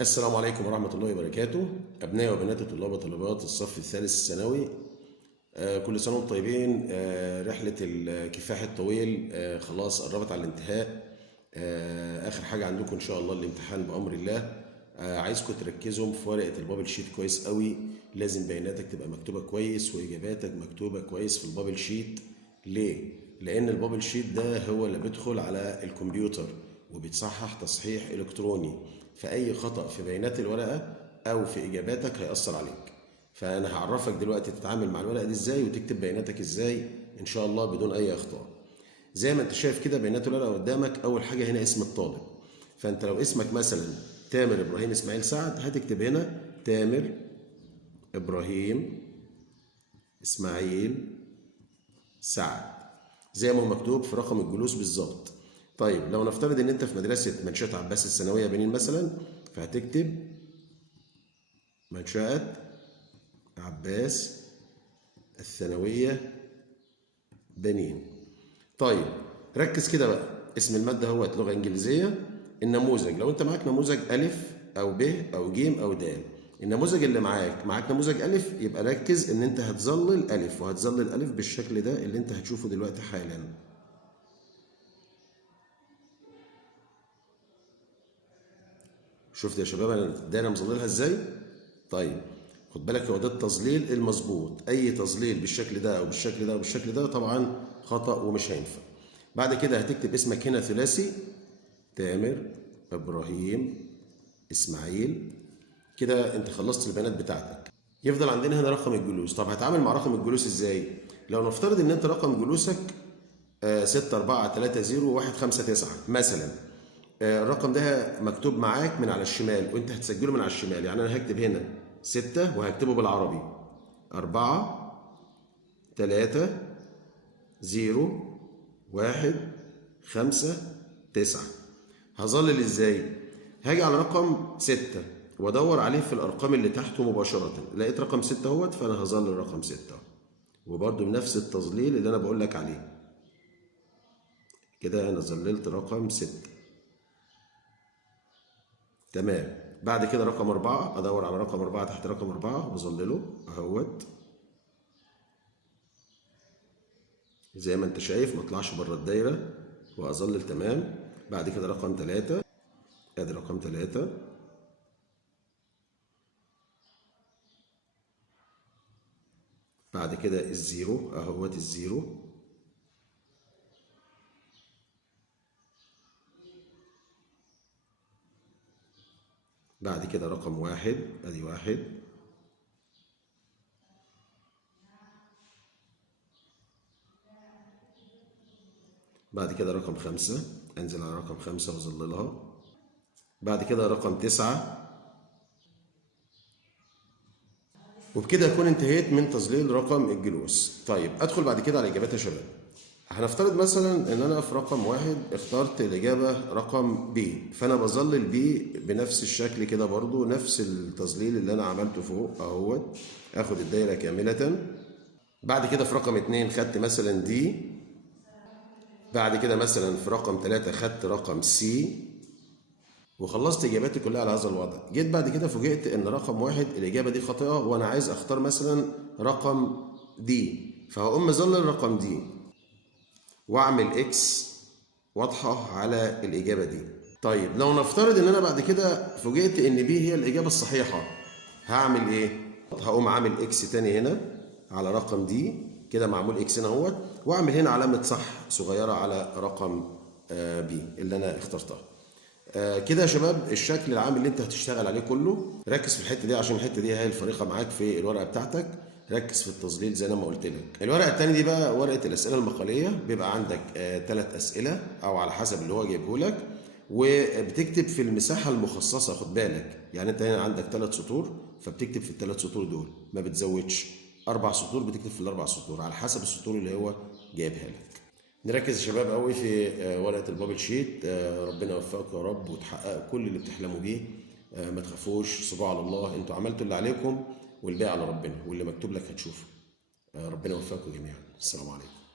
السلام عليكم ورحمة الله وبركاته. أبنائي وبنات طلاب وطالبات الصف الثالث الثانوي، كل سنة وانتم طيبين. رحلة الكفاح الطويل خلاص قربت على الانتهاء. آخر حاجة عندكم إن شاء الله الامتحان بأمر الله. عايزكم تركزوا في ورقة البابل شيت كويس قوي. لازم بياناتك تبقى مكتوبة كويس وإجاباتك مكتوبة كويس في البابل شيت. ليه؟ لأن البابل شيت ده هو اللي بيدخل على الكمبيوتر وبيتصحح تصحيح إلكتروني، فأي خطأ في بيانات الورقة أو في إجاباتك هيأثر عليك. فأنا هعرفك دلوقتي تتعامل مع الورقة دي إزاي وتكتب بياناتك إزاي إن شاء الله بدون أي أخطاء. زي ما أنت شايف كده بيانات الورقة قدامك. أول حاجة هنا اسم الطالب، فأنت لو اسمك مثلا تامر إبراهيم إسماعيل سعد هتكتب هنا تامر إبراهيم إسماعيل سعد زي ما هو مكتوب في رقم الجلوس بالظبط. طيب لو نفترض ان انت في مدرسة منشأة عباس الثانوية بنين مثلا، فهتكتب منشأة عباس الثانوية بنين. طيب ركز كده بقى، اسم المادة هو لغة إنجليزية. النموذج لو انت معاك نموذج ألف أو ب أو ج أو د، النموذج اللي معاك نموذج ألف، يبقى ركز ان انت هتظلل ألف، وهتظلل ألف بالشكل ده اللي انت هتشوفه دلوقتي حالا. شفت يا شباب انا الدايره مظللها ازاي؟ طيب خد بالك، هو ده التظليل المظبوط. اي تظليل بالشكل ده او بالشكل ده او بالشكل ده طبعا خطأ ومش هينفع. بعد كده هتكتب اسمك هنا ثلاثي، تامر ابراهيم اسماعيل. كده انت خلصت البيانات بتاعتك. يفضل عندنا هنا رقم الجلوس. طب هتعامل مع رقم الجلوس ازاي؟ لو نفترض ان انت رقم جلوسك 6 4 3 0 1 5 9 مثلا، الرقم ده مكتوب معاك من على الشمال وانت هتسجله من على الشمال. يعني انا هكتب هنا 6 وهكتبه بالعربي 4 3 0 1 5 9. هظلل ازاي؟ هاجي على رقم 6 وادور عليه في الارقام اللي تحته مباشره. لقيت رقم 6 اهوت، فانا هظلل رقم 6 وبرده بنفس التظليل اللي انا بقول لك عليه. كده انا ظللت رقم 6 تمام. بعد كده رقم 4 ادور على رقم 4 تحت رقم 4 واظلله اهوت زي ما انت شايف، ما اطلعش بره الدايره واظلل تمام. بعد كده رقم 3، ادي رقم 3. بعد كده الزيرو اهوت الزيرو. بعد كده رقم 1، ادي 1. بعد كده رقم 5، انزل على رقم 5 واظللها. بعد كده رقم 9. وبكده اكون انتهيت من تظليل رقم الجلوس. طيب ادخل بعد كده على الاجابات يا شباب. هنفترض مثلا ان انا في رقم 1 اخترت الاجابه رقم ب، فانا بظلل ب بنفس الشكل كده برضو، نفس التظليل اللي انا عملته فوق اهوت. اخد الدايره كامله. بعد كده في رقم 2 خدت مثلا دي. بعد كده مثلا في رقم 3 خدت رقم سي، وخلصت اجاباتي كلها على هذا الوضع. جيت بعد كده فوجئت ان رقم 1 الاجابه دي خاطئه، وانا عايز اختار مثلا رقم دي، فهقوم مظلل رقم دي واعمل اكس واضحه على الاجابه دي. طيب لو نفترض ان انا بعد كده فوجئت ان بي هي الاجابه الصحيحه، هعمل ايه؟ هقوم عامل اكس تاني هنا على رقم دي، كده معمول اكس هنا اهوت، واعمل هنا علامه صح صغيره على رقم بي اللي انا اخترتها. كده يا شباب الشكل العام اللي انت هتشتغل عليه كله. ركز في الحته دي عشان الحته دي هي الفريقه معاك في الورقه بتاعتك. ركز في التظليل زي ما قلت لك. الورقه الثانيه دي بقى ورقه الاسئله المقاليه، بيبقى عندك 3 اسئله او على حسب اللي هو جايبه لك، وبتكتب في المساحه المخصصه. خد بالك، يعني انت هنا عندك 3 سطور، فبتكتب في ال3 سطور دول، ما بتزودش. 4 سطور بتكتب في ال4 سطور على حسب السطور اللي هو جايبها لك. نركز يا شباب قوي في ورقه البابل شيت. ربنا يوفقكم يا رب وتحققوا كل اللي بتحلموا بيه. ما تخافوش، سيبوه على الله. انتوا عملتوا اللي عليكم والباقي على ربنا، واللي مكتوب لك هتشوفه. ربنا يوفقكم جميعا. السلام عليكم.